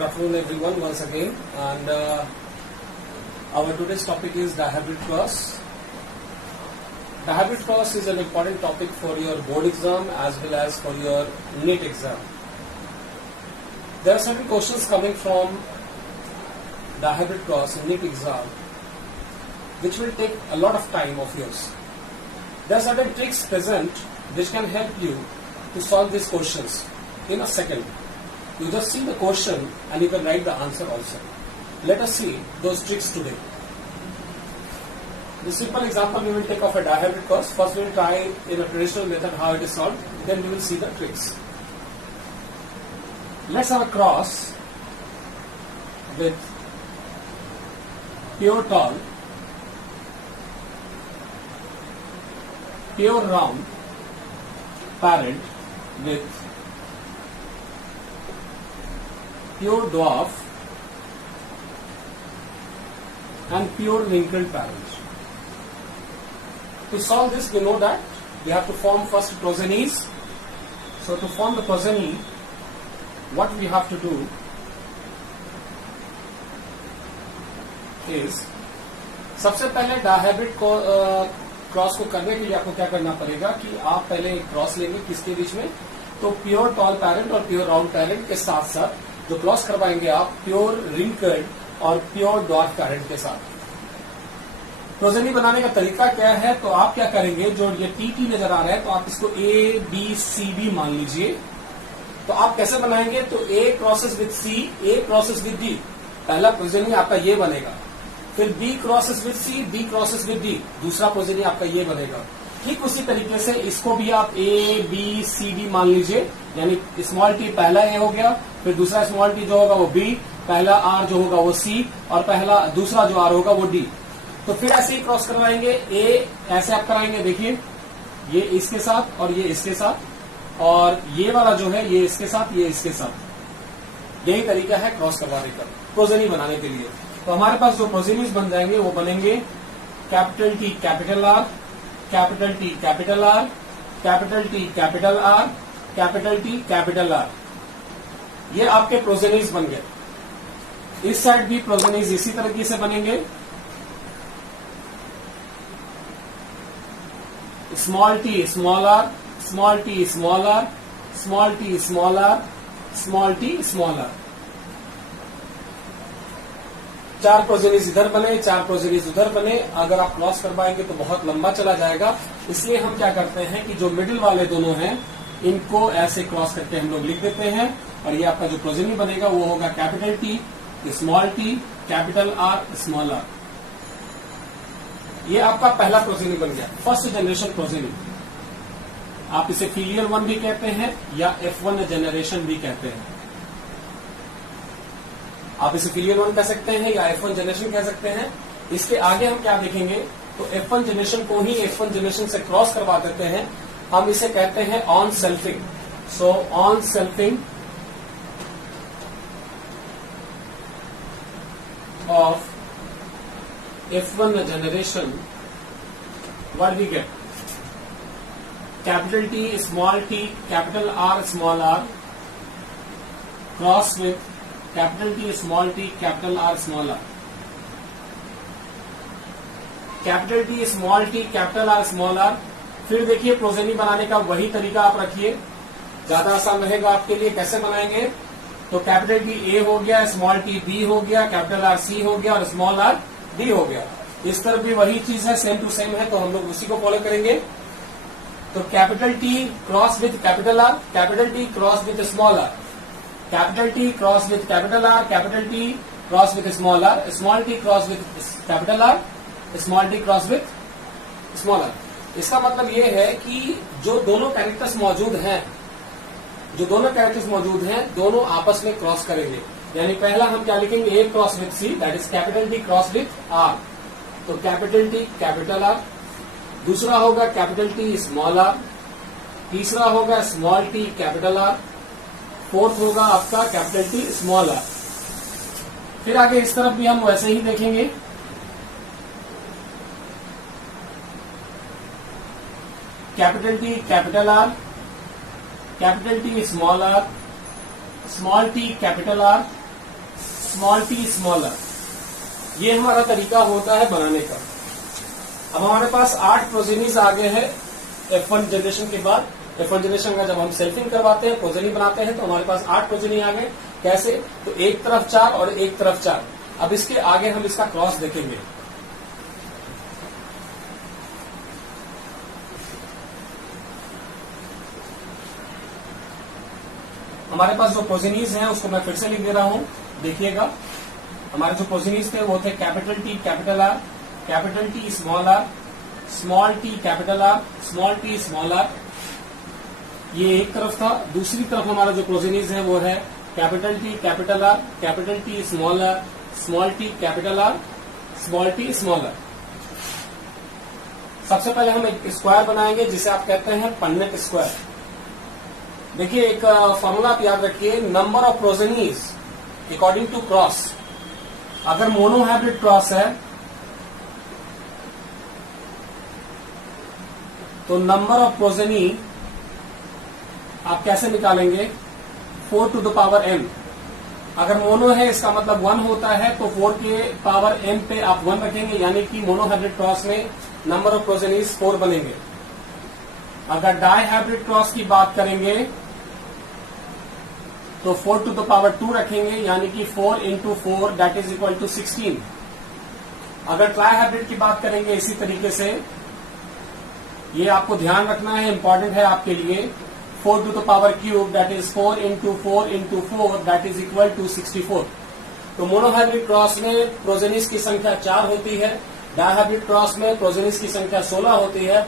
Good afternoon everyone once again, and our today's topic is dihybrid cross. Dihybrid cross is an important topic for your board exam as well as for your NEET exam. There are certain questions coming from dihybrid cross in NEET exam which will take a lot of time of yours. There are certain tricks present which can help you to solve these questions in a second. You just see the question and you can write the answer also. Let us see those tricks today. The simple example we will take of a dihybrid cross. First we will try in a traditional method how it is solved. Then we will see the tricks. Let's have a cross with pure tall, pure round parent with pure dwarf and pure wrinkled parent. To solve this, we know that we have to form first progenies. So to form the progeny, what we have to do is, सबसे पहले dihybrid cross को करने के लिए आपको क्या करना पड़ेगा कि आप पहले एक क्रॉस लेंगे किसके बीच में, तो प्योर टॉल पैरेंट और प्योर राउंड पैरेंट के साथ साथ जो क्रॉस करवाएंगे आप प्योर रिंकल्ड और प्योर डॉर्फ पैरेंट के साथ। प्रोजेनी बनाने का तरीका क्या है, तो आप क्या करेंगे, जो ये टी नजर आ रहा है तो आप इसको ए बी सी बी मान लीजिए। तो आप कैसे बनाएंगे, तो A crosses with C, A crosses with D, पहला प्रोजेनी आपका ये बनेगा। फिर B crosses with C, B crosses with D, दूसरा प्रोजेनी आपका ये बनेगा। ठीक उसी तरीके से इसको भी आप ए बी सी डी मान लीजिए, यानी स्मॉल टी पहला ए हो गया, फिर दूसरा स्मॉल टी जो होगा वो बी, पहला आर जो होगा वो सी और पहला दूसरा जो आर होगा वो डी। तो फिर ऐसे ही क्रॉस करवाएंगे, ए ऐसे आप कराएंगे, देखिए ये इसके साथ और ये इसके साथ, और ये वाला जो है ये इसके साथ, ये इसके साथ। यही तरीका है क्रॉस करवाने का प्रोजेनी बनाने के लिए। तो हमारे पास जो प्रोजेनीज बन जाएंगे वो बनेंगे capital T capital R, capital T capital R, capital T capital R, capital T capital are. ये आपके प्रोजेनीज बन गए। इस साइड भी प्रोजेनीज इसी तरीके से बनेंगे, small T small R, small T small R, small T small R, small T small R. चार प्रोजेनीज इधर बने, चार प्रोजेनीज उधर बने। अगर आप क्रॉस करवाएंगे तो बहुत लंबा चला जाएगा, इसलिए हम क्या करते हैं कि जो मिडिल वाले दोनों हैं इनको ऐसे क्रॉस करके हम लोग लिख देते हैं, और ये आपका जो प्रोजेनी बनेगा वो होगा capital T small T capital R small R. ये आपका पहला प्रोजेनी बन गया, फर्स्ट जनरेशन प्रोजेनी। आप इसे फीलियल वन भी कहते हैं या F1 जनरेशन भी कहते हैं। आप इसे फीलियल वन कह सकते हैं या F1 जनरेशन कह सकते हैं। इसके आगे हम क्या देखेंगे, तो F1 जनरेशन को ही F1 जनरेशन से क्रॉस करवा देते हैं। हम इसे कहते हैं on selfing. So on selfing of F1 generation, what we get? Capital T, small t, capital R, small r, cross with capital T, small t, capital R, small r. Capital T, small t, capital R, small r. फिर देखिए progeny बनाने का वही तरीका आप रखिए, ज्यादा आसान रहेगा आपके लिए। कैसे बनाएंगे, तो कैपिटल टी ए हो गया, स्मॉल टी बी हो गया, कैपिटल आर सी हो गया और स्मॉल आर डी हो गया। इस तरफ भी वही चीज है, सेम टू सेम है, तो हम लोग उसी को फॉलो करेंगे। तो capital T cross with capital R, capital T cross with small R, capital T cross with capital R, capital T cross with small R, small T cross with capital R, small T cross with small R. इसका मतलब ये है कि जो दोनों characters मौजूद हैं, दोनों आपस में क्रॉस करेंगे। यानी पहला हम क्या लिखेंगे, A cross with C, that is capital T cross with R, तो कैपिटल टी कैपिटल आर। दूसरा होगा कैपिटल टी स्मॉल आर, तीसरा होगा small T capital R, fourth होगा आपका कैपिटल टी स्मॉल आर। फिर आगे इस तरफ भी हम वैसे ही देखेंगे, capital T capital R, capital T small T capital R, small T smaller. ये हमारा तरीका होता है बनाने का। अब हमारे पास 8 प्रोजेनीज आ गए हैं F1 जनरेशन के बाद। F1 जनरेशन का जब हम सेल्फिंग करवाते हैं, प्रोजेनी बनाते हैं, तो हमारे पास 8 प्रोजेनी आ गए। कैसे? तो एक तरफ 4 और एक तरफ 4। अब इसके आगे हम इसका क्रॉस देखेंगे। हमारे पास जो प्रोजेनीज हैं उसको मैं फिर से लिख दे रहा हूं, देखिएगा। हमारे जो प्रोजेनीज थे वो थे capital T capital R, capital T small R, small T capital R, small T small R. ये एक तरफ था। दूसरी तरफ हमारा जो प्रोजेनीज है वो है capital T capital R, capital T small R, small T capital R, small T small R. सबसे पहले हम एक स्क्वायर बनाएंगे जिसे आप कहते हैं पन्नेट स्क्वायर। देखिए, एक फॉर्मूला आप याद रखिए, number of progenies according to cross. अगर मोनोहाइब्रिड क्रॉस है तो नंबर ऑफ प्रोजेनी आप कैसे निकालेंगे? 4 to the power n। अगर मोनो है इसका मतलब 1 होता है, तो 4 के पावर n पे आप 1 रखेंगे, यानी कि मोनोहाइब्रिड क्रॉस में नंबर ऑफ प्रोजेनीज 4 बनेंगे। अगर डाई हाइब्रिड क्रॉस की बात करेंगे तो 4 to the power 2 रखेंगे, यानी कि 4 into 4 that is equal to 16। अगर ट्राई हाइब्रिड की बात करेंगे इसी तरीके से, ये आपको ध्यान रखना है, इंपॉर्टेंट है आपके लिए। 4 to the power cube that is 4 into 4 into 4 that is equal to 64। तो मोनोहाइब्रिड क्रॉस में प्रोजेनीज की संख्या 4 होती है, डाइहाइब्रिड क्रॉस में प्रोजेनीज की संख्या 16 होती है,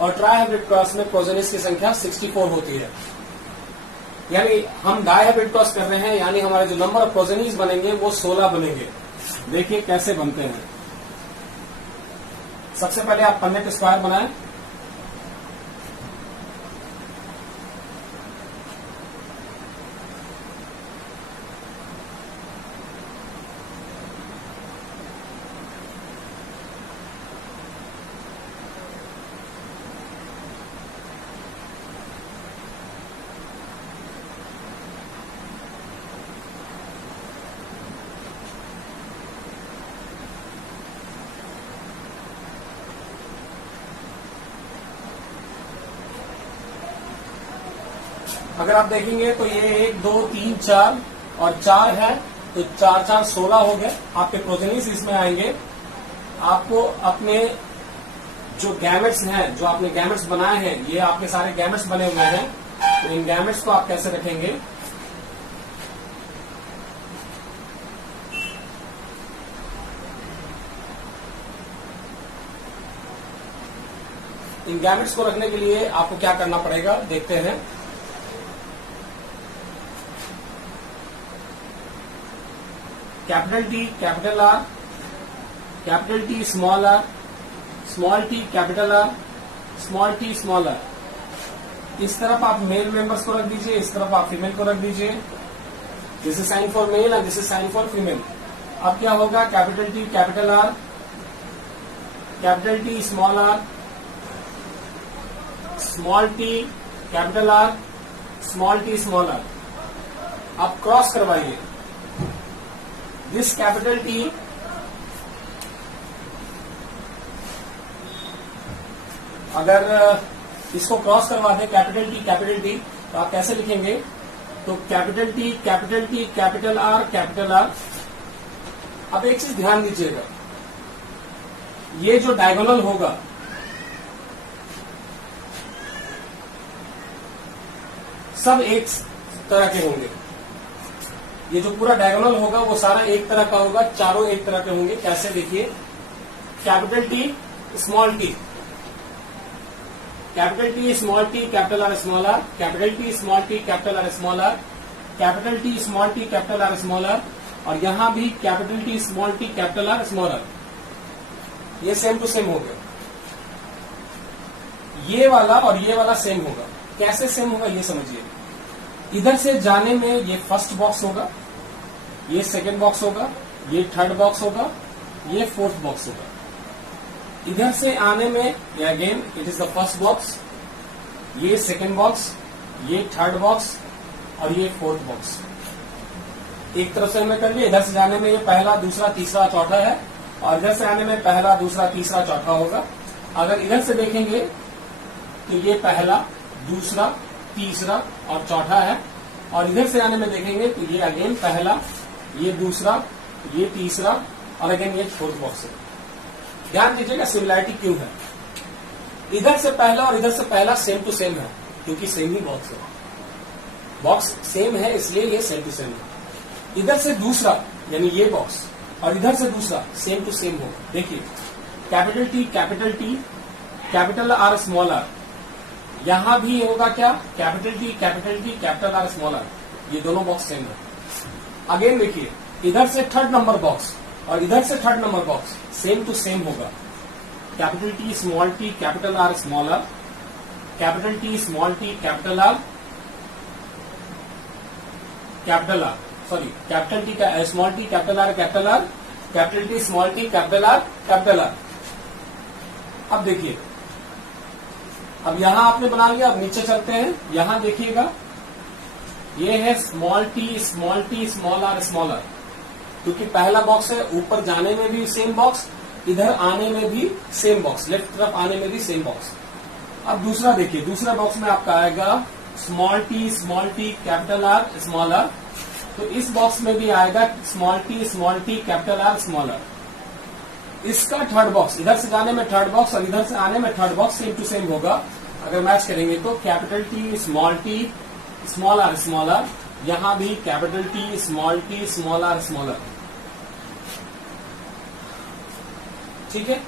और ट्राइहाइब्रिड क्रॉस में प्रोजेनीज की संख्या 64 होती है। यानी हम डाइहाइब्रिड क्रॉस कर रहे हैं, यानी हमारे जो नंबर ऑफ प्रोजेनीज बनेंगे वो 16 बनेंगे। देखिए कैसे बनते हैं। सबसे पहले आप पन्नेट स्क्वायर बनाएं। अगर आप देखेंगे तो ये 1 2 3 4 और 4 है, तो 4 4 16 हो गए। आपके प्रोजेनीज इसमें आएंगे। आपको अपने जो गैमेट्स हैं, जो आपने गैमेट्स बनाए हैं, ये आपके सारे गैमेट्स बने हुए हैं, तो इन गैमेट्स को आप कैसे रखेंगे? इन गैमेट्स को रखने के लिए आपको क्या करना पड़ेगा, देखते हैं। Capital T capital R, capital T small R, small T capital R, small T small R. इस तरफ आप मेल मेंबर्स को रख दीजिए, इस तरफ आप फीमेल को रख दीजिए। This is sign for male and this is sign for female. अब क्या होगा? Capital T capital R, capital T small R, small T capital R, small T small R. आप क्रॉस करवाइए। दिस कैपिटल टी अगर इसको cross करवा दें, capital T, तो आप कैसे लिखेंगे? तो कैपिटल टी कैपिटल आर। अब एक चीज ध्यान दीजिएगा, ये जो डायगोनल होगा सब एक तरह के होंगे। ये जो पूरा डायगोनल होगा वो सारा एक तरह का होगा, चारों एक तरह के होंगे। कैसे? देखिए, capital T small T, capital T small T capital R small R, capital T small T capital R small R, capital T small T capital R small R, और यहां भी capital T small T capital R small R. ये same to same हो गया। ये वाला और ये वाला सेम होगा। कैसे सेम होगा ये समझिए। इधर से जाने में ये फर्स्ट बॉक्स होगा, ये सेकंड बॉक्स होगा, ये थर्ड बॉक्स होगा, ये फोर्थ बॉक्स होगा। इधर से आने में again it is the first box, ये सेकंड बॉक्स, ये थर्ड बॉक्स और ये फोर्थ बॉक्स। एक तरफ से हमने कर लिया, इधर से जाने में ये पहला, दूसरा, तीसरा, चौथा है, और इधर से आने में पहला, दूसरा, तीसरा, चौथा होगा। अगर इधर से देखेंगे तो ये पहला, दूसरा, तीसरा और चौथा है, और इधर से आने में देखेंगे तो ये अगेन पहला, ये दूसरा, ये तीसरा और अगेन ये फोर्थ बॉक्स है। ध्यान दीजिएगा सिमिलैरिटी क्यों है। इधर से पहला और इधर से पहला सेम टू सेम है, क्योंकि सेम ही बॉक्स है, बॉक्स सेम है इसलिए ये सेम टू सेम है। इधर से दूसरा यानी ये बॉक्स और इधर से दूसरा सेम टू सेम हो। देखिए capital T, capital T, capital R, small R, यहां भी होगा क्या, capital T, capital T, capital R, small R, ये दोनों बॉक्स सेम है। अगेन देखिए इधर से थर्ड नंबर बॉक्स और इधर से third number box same to same होगा। Capital T, small T, capital R, small R, capital T, small T, capital R, capital R, sorry capital T, small T, capital R, capital R, capital T, small T, capital R, capital R. अब देखिए, अब यहां आपने बना लिया, अब नीचे चलते हैं। यहां देखिएगा ये है small T, small T, small R, small R, क्योंकि पहला बॉक्स है, ऊपर जाने में भी सेम बॉक्स, इधर आने में भी सेम बॉक्स, लेफ्ट तरफ आने में भी सेम बॉक्स। अब दूसरा देखिए, दूसरा बॉक्स में आपका आएगा small T, capital R, small R, तो इस बॉक्स में भी आएगा small T, capital R, small R. इसका थर्ड बॉक्स, इधर से जाने में थर्ड बॉक्स और इधर से आने में third box same to same होगा। अगर मैच करेंगे तो कैपिटल टी, स्मॉल आर, यहां भी capital T, small R, small R. ठीक है,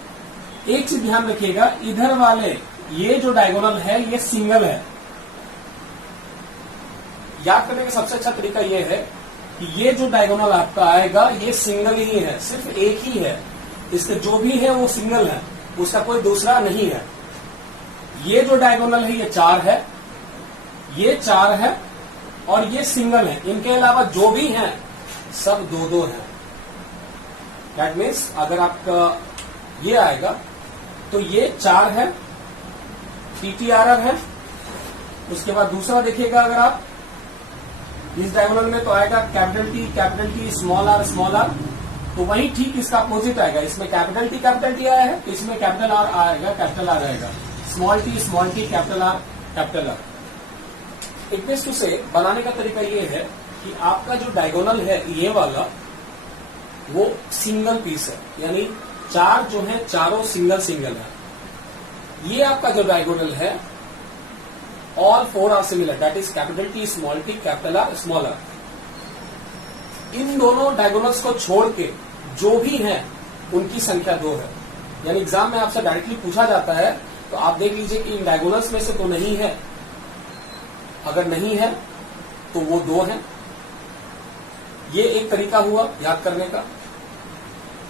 एक चीज ध्यान रखिएगा, इधर वाले ये जो डायगोनल है ये सिंगल है। याद करने का सबसे अच्छा तरीका ये है कि ये जो डायगोनल आपका आएगा ये सिंगल ही है, सिर्फ एक ही है, इसके जो भी है वो सिंगल है, उसका कोई दूसरा नहीं है। ये जो डायगोनल है ये 4 है, ये 4 है और ये सिंगल है। इनके अलावा जो भी हैं सब 2-2 है। दैट मीन्स अगर आपका ये आएगा तो ये 4 है, PTRR है। उसके बाद दूसरा देखिएगा अगर आप इस डायगोनल में तो आएगा कैपिटल टी, स्मॉल आर, तो वही ठीक इसका अपोजिट आएगा। इसमें कैपिटल टी आया है तो इसमें कैपिटल आर आएगा, कैपिटल आर आएगा, small T, capital R, capital R. It means to say बनाने का तरीका ये है कि आपका जो डायगोनल है ये वाला वो सिंगल पीस है, यानी 4 जो है चारों सिंगल है। ये आपका जो डायगोनल है all 4 are similar, that is capital T, capital R, small R. इन दोनों डायगोनल्स को छोड़ के जो भी हैं उनकी संख्या 2 है। यानी एग्जाम में आपसे डायरेक्टली पूछा जाता है तो आप देख लीजिए कि इन डायगोनल्स में से तो नहीं है, अगर नहीं है तो वो 2 है। ये एक तरीका हुआ याद करने का।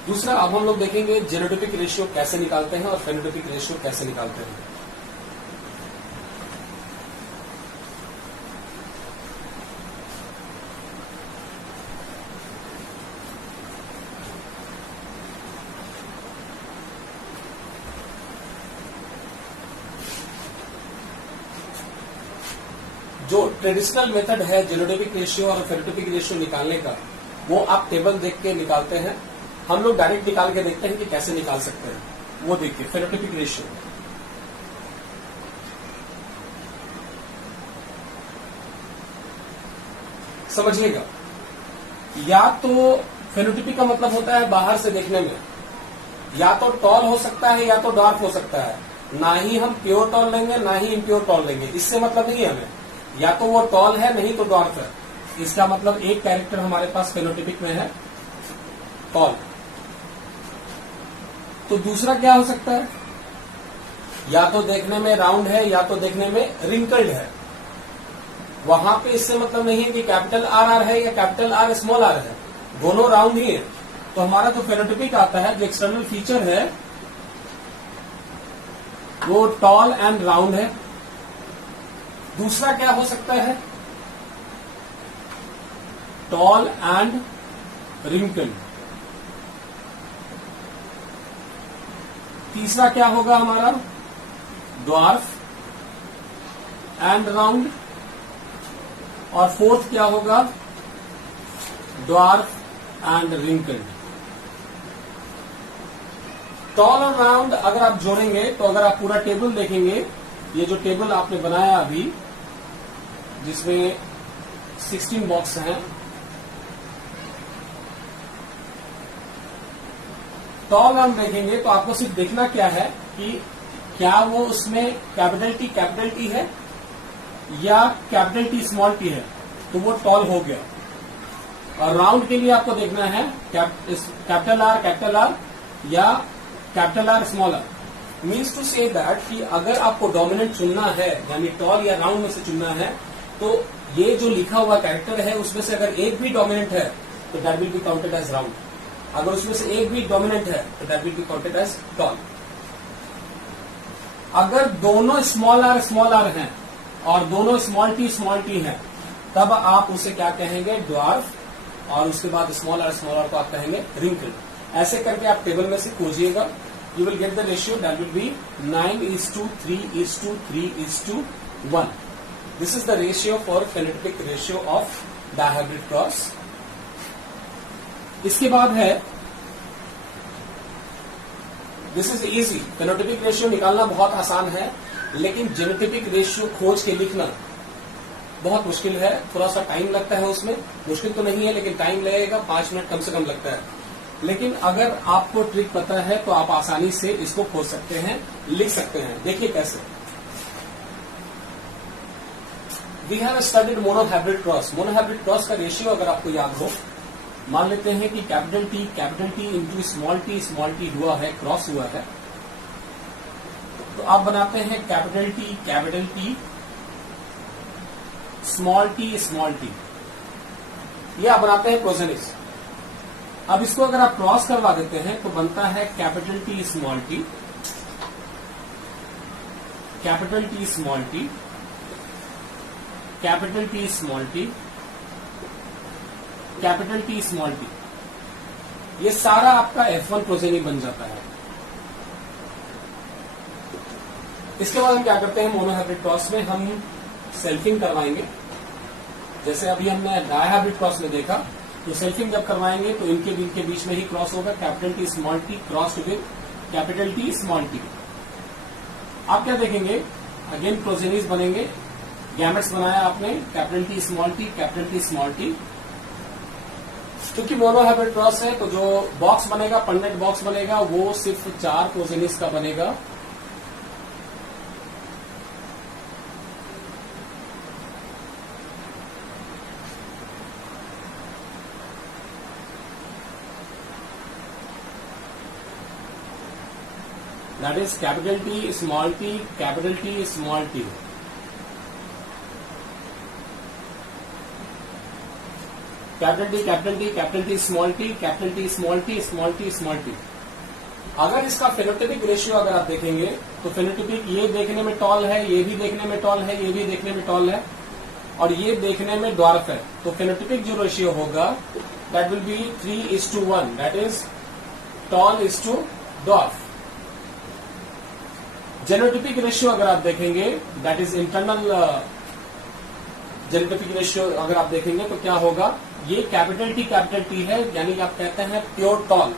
दूसरा अब हम लोग देखेंगे जीनोटाइपिक रेशियो कैसे निकालते हैं और फेनोटाइपिक रेशियो कैसे निकालते हैं। जो ट्रेडिशनल मेथड है जीनोटाइपिक रेशियो और फेनोटाइपिक रेशियो निकालने का, वो आप टेबल देख के निकालते हैं। हम लोग डायरेक्ट निकाल के देखते हैं कि कैसे निकाल सकते हैं, वो देखिए फेनोटाइपिक रेशियो। समझिएगा, या तो फेनोटाइपिक का मतलब होता है बाहर से देखने में, या तो टॉल हो सकता है या तो डार्क हो सकता है। ना ही हम प्योर टॉल लेंगे ना ही इम्प्योर टॉल लेंगे, इससे मतलब नहीं है हमें। या तो वो टॉल है नहीं तो डार्क है। इसका मतलब एक कैरेक्टर हमारे पास फेनोटाइपिक में है टॉल। तो दूसरा क्या हो सकता है, या तो देखने में राउंड है या तो देखने में रिंकल्ड है। वहां पे इससे मतलब नहीं है कि कैपिटल आर है या कैपिटल आर, स्मॉल आर है, दोनों राउंड ही है। तो हमारा जो फेनोटाइपिक आता है, जो एक्सटर्नल फीचर है वो टॉल एंड राउंड है। दूसरा क्या हो सकता है, टॉल एंड रिंकल्ड। तीसरा क्या होगा हमारा, ड्वार्फ एंड राउंड। और फोर्थ क्या होगा, dwarf and wrinkled. टॉल और राउंड अगर आप जोड़ेंगे तो अगर आप पूरा टेबल देखेंगे, ये जो टेबल आपने बनाया अभी जिसमें 16 बॉक्स हैं, टॉल राउंड देखेंगे तो आपको सिर्फ देखना क्या है कि क्या वो उसमें कैपिटल टी है या कैपिटल टी स्मॉल टी है, तो वो टॉल हो गया। और राउंड के लिए आपको देखना है कैपिटल आर या capital R small R. Means to say that कि अगर आपको डोमिनेंट चुनना है यानी टॉल या राउंड में से चुनना है, तो ये जो लिखा हुआ कैरेक्टर है उसमें से अगर एक भी डोमिनेंट है तो that will be counted as round, अगर उसमें से एक भी डोमिनेंट है तो that will be counted as tall. अगर दोनों स्मॉल आर हैं और दोनों स्मॉल टी हैं, तब आप उसे क्या कहेंगे, ड्वार्फ, और उसके बाद स्मॉल आर को आप कहेंगे रिंकल। ऐसे करके आप टेबल में से खोजिएगा, you will get the ratio that will be 9:3:3:1। This is the ratio for phenotypic ratio of dihybrid cross. इसके बाद है, this is easy, phenotypic ratio निकालना बहुत आसान है, लेकिन जेनोटाइपिक रेशियो खोज के लिखना बहुत मुश्किल है, थोड़ा सा टाइम लगता है उसमें। मुश्किल तो नहीं है लेकिन टाइम लगेगा, 5 मिनट कम से कम लगता है। लेकिन अगर आपको ट्रिक पता है तो आप आसानी से इसको खोज सकते हैं, लिख सकते हैं। देखिए कैसे। We have studied monohybrid cross. Monohybrid cross का रेशियो अगर आपको याद हो, मान लेते हैं कि capital T into small T हुआ है, क्रॉस हुआ है, तो आप बनाते हैं कैपिटल टी स्मॉल टी, ये आप बनाते हैं प्रोजेनिस। अब इसको अगर आप क्रॉस करवा देते हैं तो बनता है capital T small T, capital T small T, capital T small T, capital T small T. ये सारा आपका F1 प्रोजेनी बन जाता है। इसके बाद हम क्या करते हैं, मोनोहाइब्रिड क्रॉस में हम सेल्फिंग करवाएंगे। जैसे अभी हमने डायहाइब्रिड क्रॉस में देखा, तो सेल्फिंग जब करवाएंगे तो इनके बीच में ही क्रॉस होगा, capital T small T cross with capital T small T. आप क्या देखेंगे, अगेन प्रोजेनीज बनेंगे, गैमेट्स बनाया आपने, capital T small T, capital T small T. क्योंकि मोनोहाइब्रिड क्रॉस है तो जो बॉक्स बनेगा, पंडेट बॉक्स बनेगा, वो सिर्फ 4 प्रोजेनीज का बनेगा। That is capital T small t, capital T small t. Capital T small T, capital T small T, small T small T. अगर इसका फेनोटाइपिक रेशियो अगर आप देखेंगे तो फेनोटाइपिक ये देखने में टॉल है, ये भी देखने में टॉल है, ये भी देखने में टॉल है, और ये देखने में ड्वार्फ है। तो फेनोटाइपिक जो रेशियो होगा that will be 3:1, that is tall is to dwarf. Genotypic ratio अगर आप देखेंगे, that is internal genotypic ratio अगर आप देखेंगे तो क्या होगा, ये कैपिटल टी है, यानी आप कहते हैं प्योर टॉल।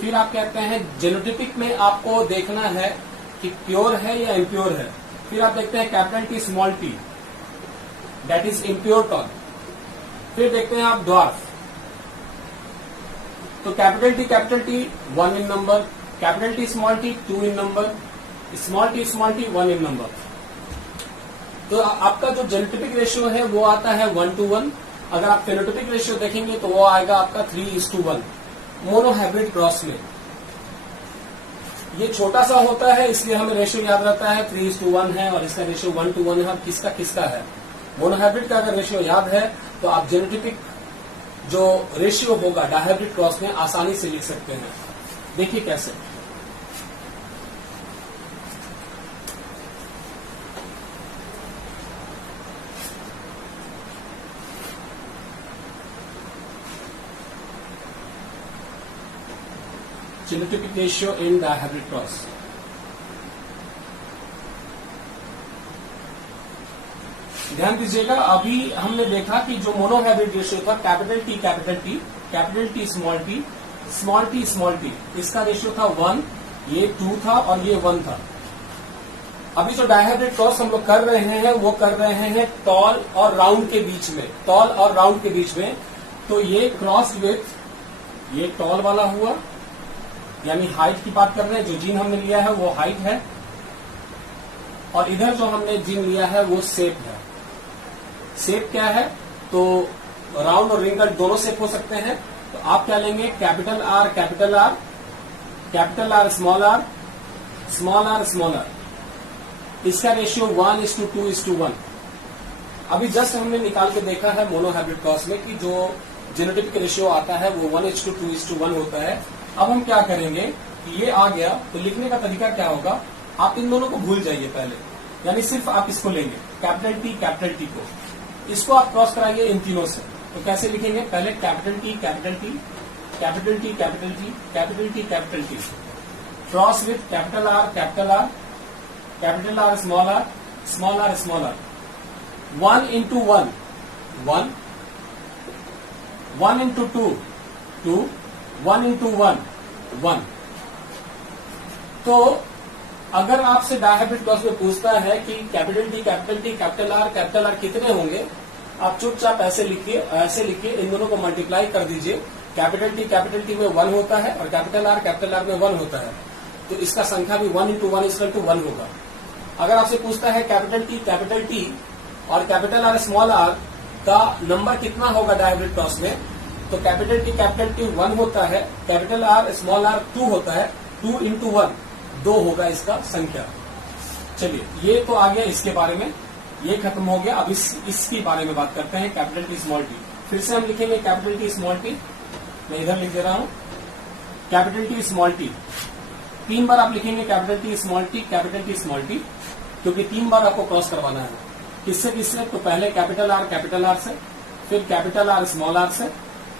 फिर आप कहते हैं जेनोटाइपिक में आपको देखना है कि प्योर है या इम्प्योर है। फिर आप देखते हैं capital T small T, that is impure tall. फिर देखते हैं आप ड्वार्फ, तो capital T 1 in number, capital T small T 2 in number, small T 1 in number. तो आपका जो जेनोटाइपिक रेशियो है वो आता है 1:1। अगर आप फेनोटाइपिक रेशियो देखेंगे तो वो आएगा आपका 3:1 मोनोहाइब्रिड क्रॉस में। ये छोटा सा होता है इसलिए हमें रेशियो याद रहता है 3:1 है, और इसका रेशियो 1:1 है। किसका किसका है, मोनोहाइब्रिड का अगर रेशियो याद है तो आप जेनोटाइपिक जो रेशियो होगा डायहाइब्रिड क्रॉस में आसानी से लिख सकते हैं। देखिए कैसे। Genotypic ratio in dihybrid cross. ध्यान ध्यान दीजिएगा, अभी हमने देखा कि जो मोनो हाइब्रिड रेशियो था capital T capital T, capital T small T, small T small T, इसका रेशियो था 1, ये 2 था और ये 1 था। अभी जो डायहाइब्रिड क्रॉस हम लोग कर रहे हैं वो कर रहे हैं टॉल और राउंड के बीच में, टॉल और राउंड के बीच में। तो ये क्रॉस विथ ये टॉल वाला हुआ, यानी हाइट की बात कर रहे हैं, जो जीन हमने लिया है वो हाइट है, और इधर जो हमने जीन लिया है वो शेप है। शेप क्या है, तो राउंड और रिंगल दोनों शेप हो सकते हैं। तो आप क्या लेंगे, capital R capital R, capital R small R, small R small R, इसका रेशियो 1:2:1। अभी जस्ट हमने निकाल के देखा है मोनो हाइब्रिड क्रॉस में कि जो जेनोटाइपिक रेशियो आता है वो 1:2:1 होता है। अब हम क्या करेंगे कि ये आ गया तो लिखने का तरीका क्या होगा, आप इन दोनों को भूल जाइए पहले, यानी सिर्फ आप इसको लेंगे कैपिटल टी को, इसको आप क्रॉस कराइए इन तीनों से। तो कैसे लिखेंगे, पहले capital T capital T, capital T capital T, capital T capital T, cross with capital R capital R, capital R small R, small R small R, 1:1 1, 1:2 2, 1:1 1। तो अगर आपसे डायहाइब्रिड क्रॉस में पूछता है कि कैपिटल टी कैपिटल आर कितने होंगे, आप चुपचाप ऐसे लिखिए, इन दोनों को मल्टीप्लाई कर दीजिए। कैपिटल टी में 1 होता है और कैपिटल आर में 1 होता है, तो इसका संख्या भी 1:1 होगा। अगर आपसे पूछता है कैपिटल टी और कैपिटल आर स्मॉल आर का नंबर कितना होगा डायहाइब्रिड क्रॉस में, तो कैपिटल टी 1 होता है, कैपिटल आर स्मॉल आर 2 होता है, 2:1 2 होगा इसका संख्या। चलिए, ये तो आ गया इसके बारे में, ये खत्म हो गया। अब इसके बारे में बात करते हैं, कैपिटल टी स्मॉल टी। फिर से हम लिखेंगे कैपिटल टी स्मॉल टी, मैं इधर लिख दे रहा हूं कैपिटल टी स्मॉल टी। 3 बार आप लिखेंगे capital T small T, capital T small T, क्योंकि 3 बार आपको क्रॉस करवाना है। किससे, तो पहले कैपिटल आर से, फिर कैपिटल आर से,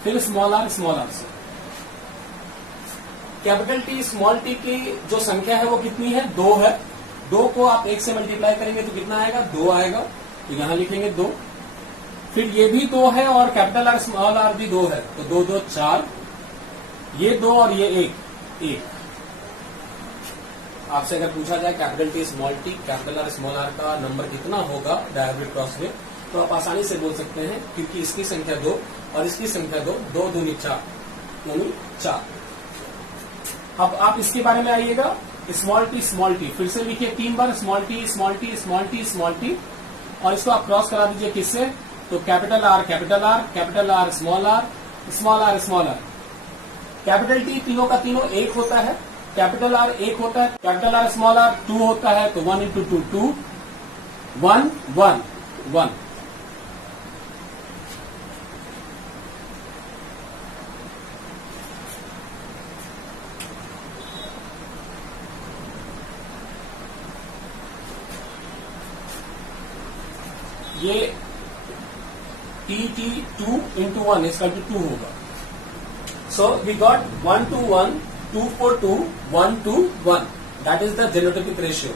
फिर स्मॉल आर से। कैपिटल टी स्मॉल टी की जो संख्या है वो कितनी है, 2 है। 2 को आप 1 से मल्टीप्लाई करेंगे तो कितना आएगा, 2 आएगा, तो यहां लिखेंगे 2। फिर ये भी 2 है और कैपिटल आर स्मॉल आर भी 2 है, तो 2 2 4, ये 2 और ये 1। आपसे अगर पूछा जाए capital T small T capital R small R का नंबर कितना होगा डायहाइब्रिड क्रॉस में, तो आप आसानी से बोल सकते हैं, क्योंकि इसकी संख्या 2 और इसकी संख्या 2, 2 दूनी 4, यानी 4। अब आप इसके बारे में आइएगा, स्मॉल टी, फिर से लिखिए 3 बार स्मॉल टी, और इसको आप क्रॉस करा दीजिए किससे, तो capital R small R. Capital T तीनों का तीनों 1 होता है, कैपिटल आर 1 होता है, कैपिटल आर स्मॉल आर 2 होता है, तो 1:2 2, 1 1 1। ये टी 2:1 2 होगा। So we got 1:1, 2:2, 1:1, that is the genotypic ratio.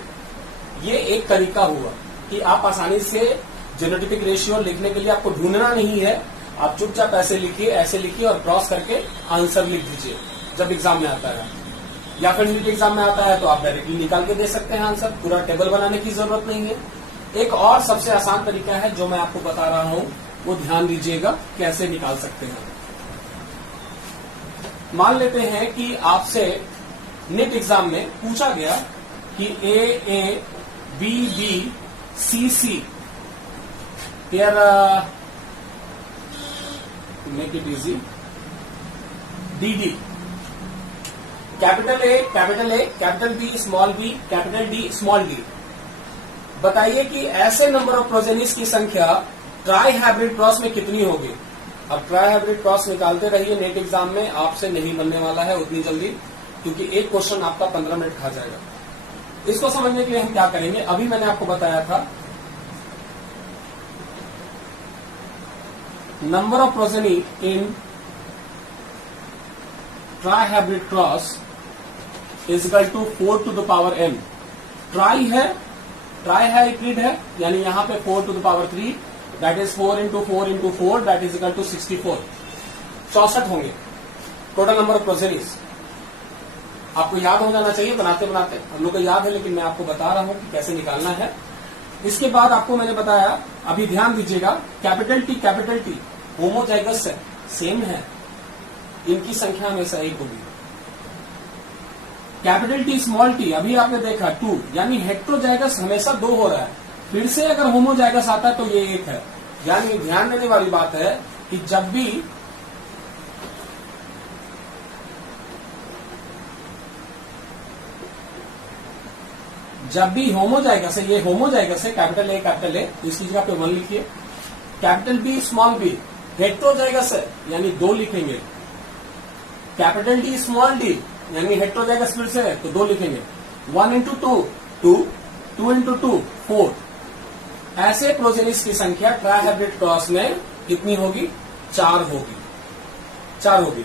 ये एक तरीका हुआ कि आप आसानी से जेनोटाइपिक रेशियो लिखने के लिए आपको ढूंढना नहीं है, आप चुपचाप ऐसे लिखिए और क्रॉस करके आंसर लिख दीजिए जब एग्जाम में आता है, या फिर नीट एग्जाम में आता है तो आप डायरेक्टली निकाल के दे सकते हैं आंसर, पूरा टेबल बनाने की जरूरत नहीं है। एक और सबसे आसान तरीका है जो मैं आपको बता रहा हूं, वो ध्यान दीजिएगा कैसे निकाल सकते हैं। मान लेते हैं कि आपसे नीट एग्जाम में पूछा गया कि A B C, here make it easy, D, capital A, capital B, capital D, small D. बताइए कि ऐसे नंबर ऑफ प्रोजेनिस की संख्या ट्राई हाइब्रिड क्रॉस में कितनी होगी। अब ट्राई हाइब्रिड क्रॉस निकालते रहिए, नेट एग्जाम में आपसे नहीं बनने वाला है उतनी जल्दी, क्योंकि एक क्वेश्चन आपका 15 मिनट खा जाएगा। इसको समझने के लिए हम क्या करेंगे, अभी मैंने आपको बताया था number of progeny in trihybrid cross is equal to 4 to the power n। Tri है ट्राई हाइब्रिड है, यानी यहाँ पे 4 to the power 3, that is 4 into 4 into 4, that is equal to 64। 64 होंगे टोटल नंबर ऑफ प्रोजेनीज। आपको याद हो जाना चाहिए बनाते बनाते, हम लोग को याद है लेकिन मैं आपको बता रहा हूं कि कैसे निकालना है। इसके बाद आपको मैंने बताया, अभी ध्यान दीजिएगा, कैपिटल टी होमोजाइगस है, सेम है, इनकी संख्या हमेशा एक होगी। कैपिटल टी स्मॉल टी, अभी आपने देखा 2, यानी हेट्रोजाइगस हमेशा 2 हो रहा है। फिर से अगर होमोजाइगस आता है तो ये 1 है। यानी ध्यान देने वाली बात है कि जब भी होमोजाइगस है, ये होमोजाइगस है, कैपिटल ए, इसकी जगह पे 1 लिखिए। Capital B small B heterozygous है, यानी 2 लिखेंगे। कैपिटल डी स्मॉल डी, यानी हेट्रोजाइगस फिर से है तो 2 लिखेंगे। 1 into 2 2, 2 into 2 4। ऐसे प्रोजेनिस की संख्या ट्राइहाइब्रिड क्रॉस में कितनी होगी? 4 होगी।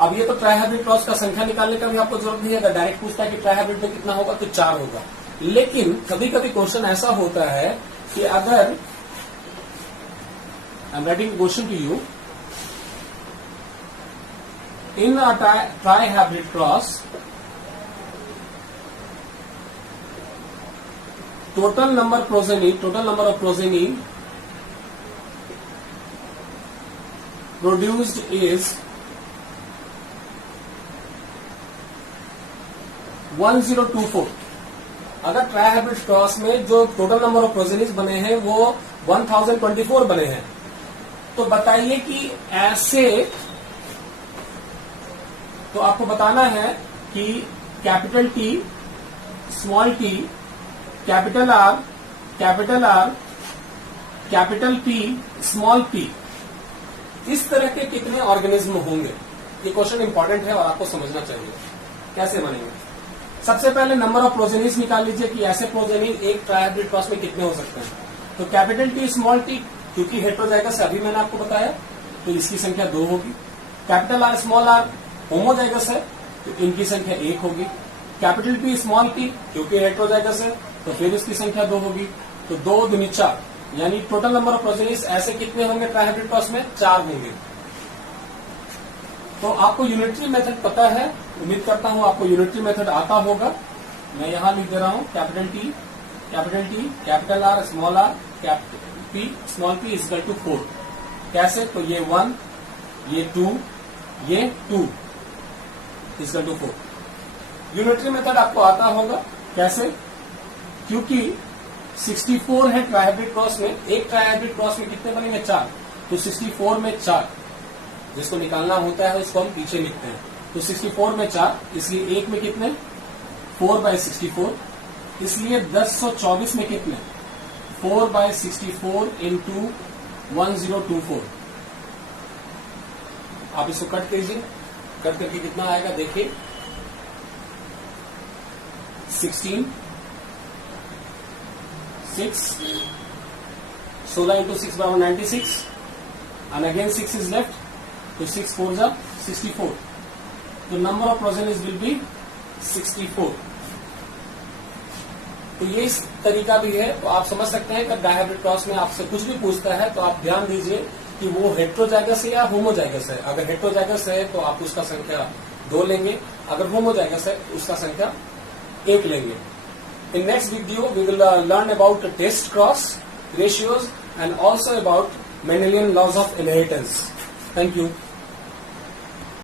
अब ये तो ट्राइहाइब्रिड क्रॉस का संख्या निकालने का भी आपको जरूरत नहीं है। अगर डायरेक्ट पूछता है कि ट्राइहाइब्रिड में कितना होगा तो 4 होगा। लेकिन कभी कभी क्वेश्चन ऐसा होता है कि अगर I am writing question to you, in a trihybrid cross total number of progeny produced is 1024। अगर ट्राइहाइब्रिड क्रॉस में जो टोटल नंबर ऑफ प्रोजेनीज बने हैं वो 1024 बने हैं, तो बताइए कि ऐसे, तो आपको बताना है कि capital T small T, capital R, capital P small P, इस तरह के कितने ऑर्गेनिज्म होंगे? ये क्वेश्चन इंपॉर्टेंट है और आपको समझना चाहिए। कैसे बनेंगे? सबसे पहले नंबर ऑफ प्रोजेनीज निकाल लीजिए कि ऐसे प्रोजेनीज एक ट्राइहाइब्रिड क्रॉस में कितने हो सकते हैं। तो कैपिटल टी स्मॉल टी, क्योंकि हेट्रोजाइगस है, अभी मैंने आपको बताया, तो इसकी संख्या 2 होगी। Capital R small R homozygous है तो इनकी संख्या 1 होगी। कैपिटल पी स्मॉल पी, क्योंकि हेट्रोजाइगस है तो फिर इसकी संख्या 2 होगी। तो 2 दूनी 4, यानी टोटल नंबर ऑफ प्रोजेनीज ऐसे कितने होंगे ट्राइहाइब्रिड क्रॉस में? 4 होंगे। तो आपको यूनिटरी मेथड पता है, उम्मीद करता हूं आपको यूनिटरी मेथड आता होगा। मैं यहां लिख दे रहा हूं, capital T, capital R, small P is equal to 4। कैसे? तो ये 1, ये 2 is equal to 4। Unitary method आपको आता होगा। कैसे? क्योंकि 64 है ट्राइहाइब्रिड क्रॉस में, एक ट्राइहाइब्रिड क्रॉस में कितने बनेंगे? 4। तो 64 में 4 जिसको निकालना होता है उसको हम पीछे लिखते हैं। तो 64 में 4, इसलिए एक में कितने? 4/64, इसलिए 1024 में कितने? 4/64 इंटू 1024। आप इसको कट कीजिए, कट करके कितना आएगा देखिए, 16 into 6/96 and again 6 is left, so 6 4s are 64. The number of progenies will be 64. तो ये इस तरीका भी है। तो आप समझ सकते हैं कि डायहाइब्रिड क्रॉस में आपसे कुछ भी पूछता है तो आप ध्यान दीजिए कि वो हेट्रोजाइगस है या होमोजाइगस है। अगर हेट्रोजाइगस है तो आप उसका संख्या 2 लेंगे, अगर होमोजाइगस है उसका संख्या 1 लेंगे। In next video, we will learn about test cross ratios and also about Mendelian laws of inheritance. Thank you.